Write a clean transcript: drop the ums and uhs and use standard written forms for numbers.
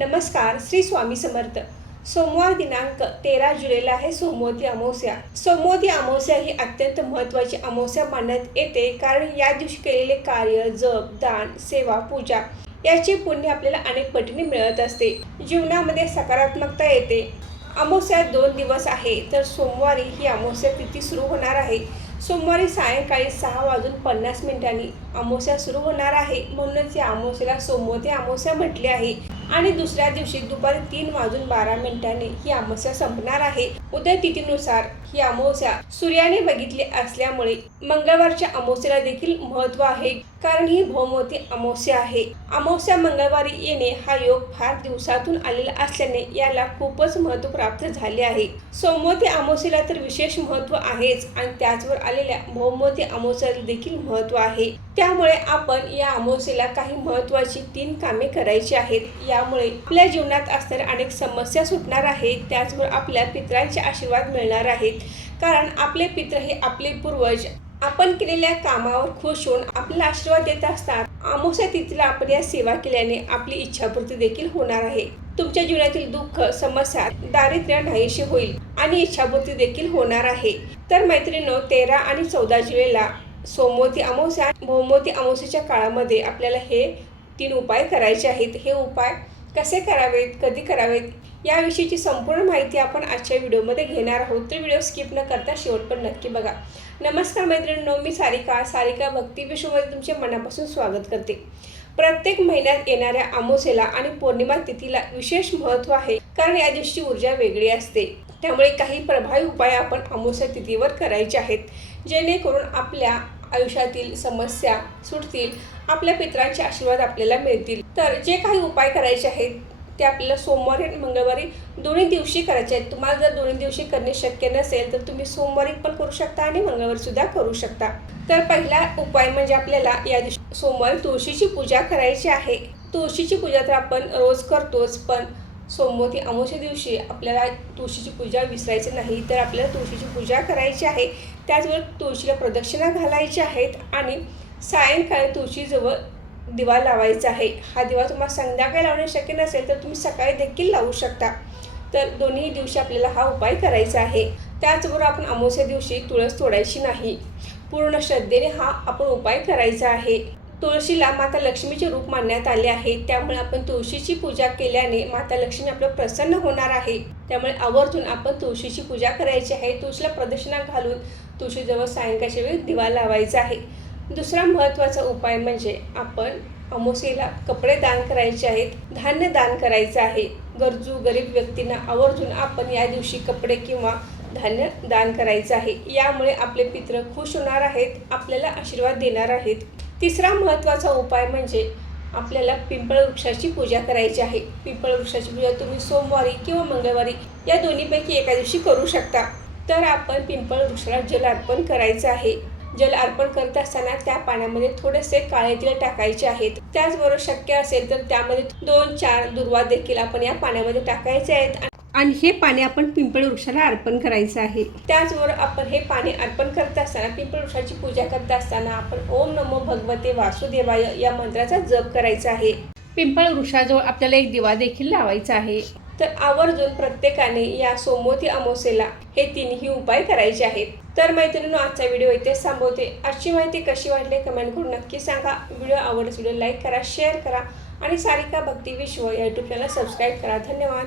नमस्कार. श्री स्वामी समर्थ. सोमवार दिनांक 13 जुलैला आहे सोमवती अमावस्या. सोमवती अमावस्या ही अत्यंत महत्त्वाची अमावस्या मानण्यात येते, कारण या दिवशी केलेले कार्य, जप, दान, सेवा, पूजा याचे पुण्य आपल्याला अनेक पटीने मिळत असते. जीवनामध्ये सकारात्मकता येते. अमावस्या 2 दिवस आहे, तर सोमवारी ही अमावस्या तिथी सुरू होणार आहे. सोमवारी सायंकाळी 6:50 अमावस्या सुरू होणार आहे. म्हणूनच या अमावस्येला सोमवती अमावस्या म्हटले आहे. आणि दुसऱ्या दिवशी दुपारी 3:12 ही अमावस्या संपणार आहे. उदय तिथीनुसार ही अमावस्या सूर्याने बघितली असल्यामुळे मंगळवारच्या अमावस्येला देखील महत्त्व आहे, कारण ही भौमवती अमावस्या आहे. अमावस्या मंगळवारी येणे हा योग फार दिवसातून आलेला असल्याने याला खूपच महत्त्व प्राप्त झाले आहे. सोमवती अमावस्येला तर विशेष महत्त्व आहेच, आणि त्याचवर आलेल्या भौमवती अमावस्येला देखील महत्त्व आहे. त्यामुळे आपण या अमावस्येला काही महत्त्वाची 3 कामे करायची आहेत. यामुळे आपल्या जीवनात असणाऱ्या अनेक समस्या सुटणार आहेत. त्याचबरोबर आपल्या पितरांचे आशीर्वाद मिळणार आहेत, कारण आपले पित्र हे आपले पूर्वज आपण केलेल्या कामावर खुश होऊन आपल्याला आशीर्वाद देत असतात. अमावस्या तिथीला आपण या सेवा केल्याने आपली इच्छापूर्ती देखील होणार आहे. तुमच्या जीवनातील दुःख, समस्या, दारिद्र्य नाहीशी होईल आणि इच्छापूर्ती देखील होणार आहे. तर मैत्रिणींनो, 13 आणि 14 जुलैला सोमवती अमावस्या, भौमवती अमावस्येच्या काळामध्ये आपल्याला हे 3 उपाय करायचे आहेत. हे उपाय कसे करावेत, कधी करावेत, याविषयीची संपूर्ण माहिती आपण आजच्या व्हिडिओमध्ये घेणार आहोत. तर व्हिडिओ स्किप न करता शेवटपर्यंत नक्की बघा. नमस्कार मैत्रिणींनो, मी सारिका भक्ती विश्वमध्ये तुमचे मनापासून स्वागत करते. प्रत्येक महिन्यात येणाऱ्या अमावस्येला आणि पौर्णिमा तिथीला विशेष महत्त्व आहे, कारण या दिवशी ऊर्जा वेगळी असते. त्यामुळे काही प्रभावी उपाय आपण अमावस्या तिथीवर करायचे आहेत, जेणेकरून आपल्या आयुष्यातील समस्या सुटतील, आपल्या पितरांचे आशीर्वाद आपल्याला मिळतील. तर जे काही उपाय करायचे आहेत ते आपल्याला सोमवारी आणि मंगळवारी दोन्ही दिवशी करायचे आहेत. तुम्हाला जर दोन्ही दिवशी करणे शक्य नसेल तर तुम्ही सोमवारी पण करू शकता आणि मंगळवारी सुद्धा करू शकता. तर पहिला उपाय म्हणजे आपल्याला या दिवशी सोमवारी तुळशीची पूजा करायची आहे. तुळशीची पूजा तर आपण रोज करतोच, पण सोमवती अमावस्या दिवशी आपल्याला तुळशीची पूजा विसरायची नाही. तर आपल्याला तुळशीची पूजा करायची आहे. त्याचबरोबर तुळशीला प्रदक्षिणा घालायची आहेत आणि सायंकाळी तुळशीजवळ दिवा लावायचा आहे. हा दिवा तुम्हाला संध्याकाळी लावणे शक्य नसेल तर तुम्ही सकाळी देखील लावू शकता. तर दोन्ही दिवशी आपल्याला हा उपाय करायचा आहे. त्याचबरोबर आपण अमावस्या दिवशी तुळस तोडायची नाही. पूर्ण श्रद्धेने हा आपण उपाय करायचा आहे. तुळशीला माता लक्ष्मीचे रूप मानण्यात आले आहे, त्यामुळे आपण तुळशीची पूजा केल्याने माता लक्ष्मी आपल्याला प्रसन्न होणार आहे. त्यामुळे आवर्जून आपण तुळशीची पूजा करायची आहे. तुळशीला प्रदक्षिणा घालून तुळशीजवळ सायंकाळच्या वेळी दिवा लावायचा आहे. दुसरा महत्त्वाचा उपाय म्हणजे आपण अमावस्येला कपडे दान करायचे आहेत, धान्य दान करायचं आहे. गरजू गरीब व्यक्तींना आवर्जून आपण या दिवशी कपडे किंवा धान्य दान करायचं आहे. यामुळे आपले पित्र खुश होणार आहेत, आपल्याला आशीर्वाद देणार आहेत. तिसरा महत्त्वाचा उपाय म्हणजे आपल्याला पिंपळ वृक्षाची पूजा करायची आहे. पिंपळ वृक्षाची पूजा तुम्ही सोमवारी किंवा मंगळवारी या दोन्हीपैकी एका दिवशी करू शकता. तर आपण पिंपळ वृक्षाला जल अर्पण करायचं आहे. जल अर्पण करत असताना त्या पाण्यामध्ये थोडेसे काळे तीळ टाकायचे आहेत. त्याचबरोबर शक्य असेल तर त्यामध्ये 2-4 दुर्वा देखील आपण या पाण्यामध्ये टाकायचे आहेत आणि हे पाणी आपण पिंपळ वृक्षाला अर्पण करायचं आहे. त्याचबरोबर आपण हे पाणी अर्पण करत असताना, पिंपळ वृक्षाची पूजा करत असताना आपण ओम नमो भगवते वासुदेवाय या मंत्राचा जप करायचा आहे. पिंपळ वृक्षाजवळ आपल्याला एक दिवा देखील लावायचा आहे. तर आवर्जून प्रत्येकाने या सोमवती अमावस्येला हे 3ही उपाय करायचे आहेत. तर मैत्रिणींनो, आजचा व्हिडिओ इथेच थांबवते. आजची माहिती कशी वाटली कमेंट करून नक्की सांगा. व्हिडिओ आवडल्यास व्हिडिओ लाईक करा, शेअर करा आणि सारिका भक्ती विश्व या यूट्यूब चॅनल सबस्क्राईब करा. धन्यवाद.